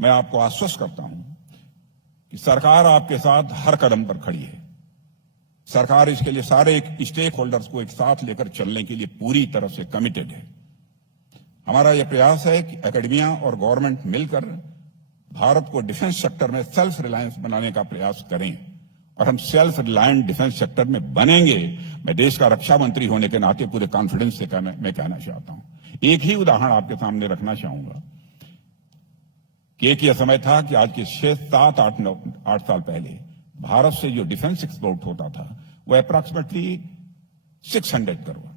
मैं आपको आश्वस्त करता हूं कि सरकार आपके साथ हर कदम पर खड़ी है। सरकार इसके लिए सारे स्टेक होल्डर्स को एक साथ लेकर चलने के लिए पूरी तरह से कमिटेड है। हमारा यह प्रयास है कि एकेडमिया और गवर्नमेंट मिलकर भारत को डिफेंस सेक्टर में सेल्फ रिलायंस बनाने का प्रयास करें, और हम सेल्फ रिलायंट डिफेंस सेक्टर में बनेंगे। मैं देश का रक्षा मंत्री होने के नाते पूरे कॉन्फिडेंस से मैं कहना चाहता हूं। एक ही उदाहरण आपके सामने रखना चाहूंगा कि एक यह समय था कि आज के 6, 7, 8 साल पहले भारत से जो डिफेंस एक्सपोर्ट होता था वह अप्रॉक्सीमेटली 600 करोड़,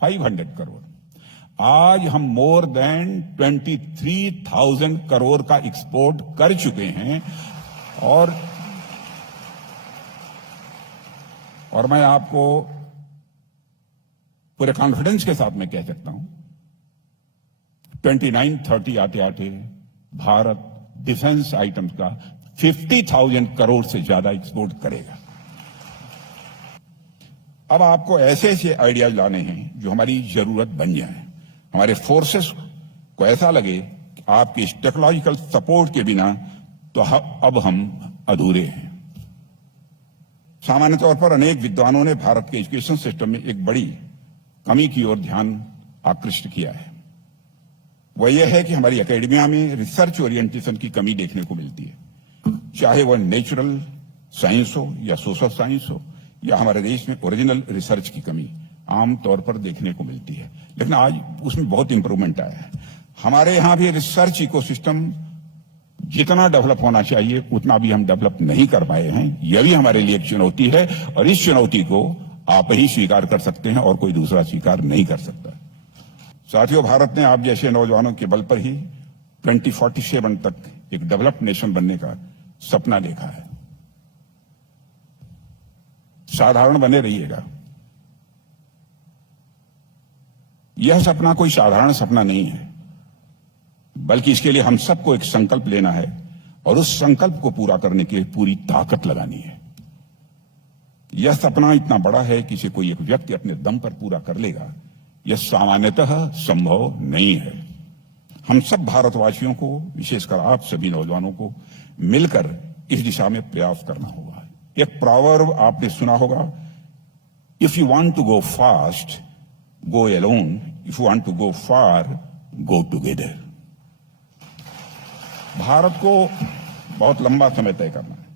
500 करोड़। आज हम मोर देन 23,000 करोड़ का एक्सपोर्ट कर चुके हैं, और मैं आपको पूरे कॉन्फिडेंस के साथ मैं कह सकता हूं 29-30 आते आते भारत डिफेंस आइटम्स का 50,000 करोड़ से ज्यादा एक्सपोर्ट करेगा। अब आपको ऐसे ऐसे आइडियाज लाने हैं जो हमारी जरूरत बन जाए, हमारे फोर्सेस को ऐसा लगे कि आपकी इस टेक्नोलॉजिकल सपोर्ट के बिना तो अब हम अधूरे हैं। सामान्य तौर पर अनेक विद्वानों ने भारत के एजुकेशन सिस्टम में एक बड़ी कमी की ओर ध्यान आकृष्ट किया है। वह यह है कि हमारी एकेडमिया में रिसर्च ओरिएंटेशन की कमी देखने को मिलती है, चाहे वह नेचुरल साइंस हो या सोशल साइंस हो, या हमारे देश में ओरिजिनल रिसर्च की कमी आमतौर पर देखने को मिलती है। लेकिन आज उसमें बहुत इंप्रूवमेंट आया है। हमारे यहां भी रिसर्च इकोसिस्टम जितना डेवलप होना चाहिए उतना भी हम डेवलप नहीं कर पाए हैं। यह भी हमारे लिए एक चुनौती है, और इस चुनौती को आप ही स्वीकार कर सकते हैं और कोई दूसरा स्वीकार नहीं कर सकता। साथियों, भारत ने आप जैसे नौजवानों के बल पर ही 2047 तक एक डेवलप्ड नेशन बनने का सपना देखा है। साधारण बने रहिएगा। यह सपना कोई साधारण सपना नहीं है, बल्कि इसके लिए हम सबको एक संकल्प लेना है और उस संकल्प को पूरा करने के लिए पूरी ताकत लगानी है। यह सपना इतना बड़ा है कि इसे कोई एक व्यक्ति अपने दम पर पूरा कर लेगा, यह सामान्यतः संभव नहीं है। हम सब भारतवासियों को, विशेषकर आप सभी नौजवानों को मिलकर इस दिशा में प्रयास करना होगा। एक प्रॉवर्ब आपने सुना होगा, if you want to go fast go alone, if you want to go far go together. Bharat को बहुत लंबा समय तय करना है,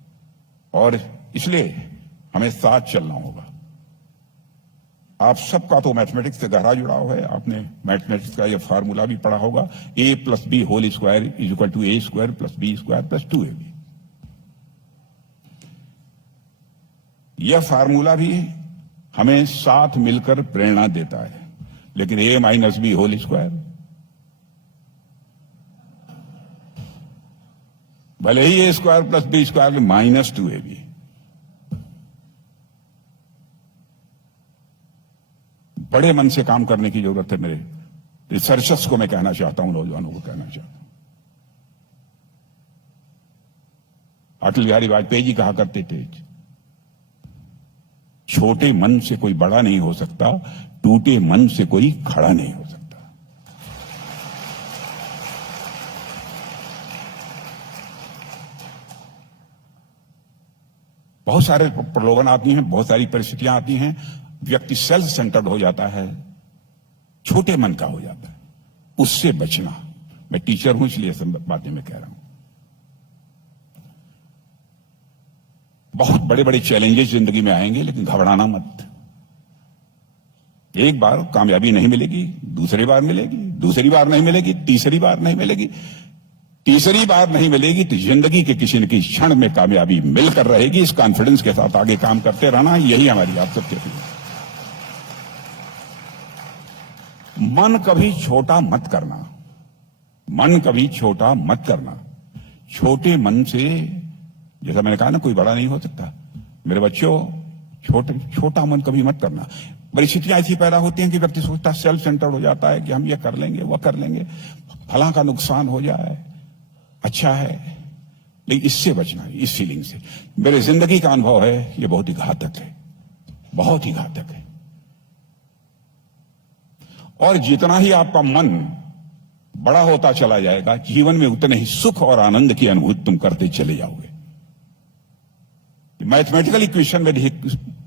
और इसलिए हमें साथ चलना होगा। आप सबका तो मैथमेटिक्स से गहरा जुड़ाव है। आपने मैथमेटिक्स का यह फार्मूला भी पढ़ा होगा, a+b whole square is equal to a² + b² + 2ab। यह फार्मूला भी हमें साथ मिलकर प्रेरणा देता है, लेकिन a - b होल स्क्वायर भले ही a² + b² -2ab, बड़े मन से काम करने की जरूरत है। मेरे रिसर्चर्स को मैं कहना चाहता हूं, नौजवानों को कहना चाहता हूं। अटल बिहारी वाजपेयी जी कहा करते थे, छोटे मन से कोई बड़ा नहीं हो सकता, टूटे मन से कोई खड़ा नहीं हो सकता। बहुत सारे प्रलोभन आती हैं, बहुत सारी परिस्थितियां आती हैं, व्यक्ति सेल्फ सेंटर्ड हो जाता है, छोटे मन का हो जाता है। उससे बचना। मैं टीचर हूं, इसलिए सब बातें मैं कह रहा हूं। बहुत बड़े बड़े चैलेंजेस जिंदगी में आएंगे, लेकिन घबराना मत। एक बार कामयाबी नहीं मिलेगी, दूसरी बार मिलेगी, दूसरी बार नहीं मिलेगी, तीसरी बार नहीं मिलेगी, तीसरी बार नहीं मिलेगी तो जिंदगी के किसी न किसी क्षण में कामयाबी मिलकर रहेगी। इस कॉन्फिडेंस के साथ आगे काम करते रहना, यही हमारी आप सबके लिए। मन कभी छोटा मत करना, मन कभी छोटा मत करना। छोटे मन से, जैसा मैंने कहा ना, कोई बड़ा नहीं हो सकता। मेरे बच्चों, छोटा मन कभी मत करना। परिस्थितियां ऐसी पैदा होती हैं कि व्यक्ति सोचता, सेल्फ सेंटर्ड हो जाता है कि हम ये कर लेंगे, वह कर लेंगे, फला का नुकसान हो जाए, अच्छा है। लेकिन इससे बचना, इस फीलिंग से। मेरे जिंदगी का अनुभव है, ये बहुत ही घातक है, बहुत ही घातक है। और जितना ही आपका मन बड़ा होता चला जाएगा, जीवन में उतने ही सुख और आनंद की अनुभूति तुम करते चले जाओगे। मैथमेटिकल इक्वेशन में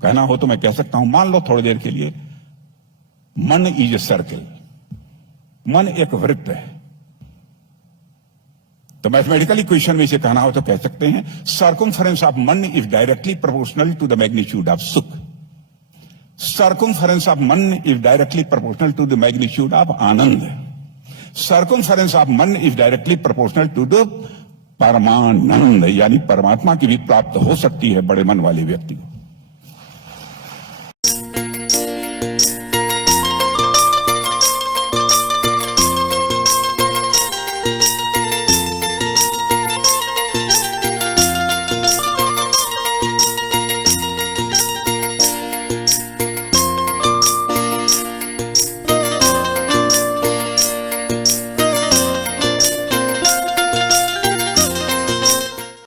कहना हो तो मैं कह सकता हूं, मान लो थोड़ी देर के लिए, मन इज ए सर्किल, मन एक वृत्त है। तो मैथमेटिकल इक्वेशन में इसे कहना हो तो कह सकते हैं, circumference of man is directly proportional to the magnitude of sukh. Circumference of man is directly proportional to the magnitude of anand. Circumference of man is directly proportional to the parmanand, यानी परमात्मा की भी प्राप्त हो सकती है बड़े मन वाले व्यक्ति को।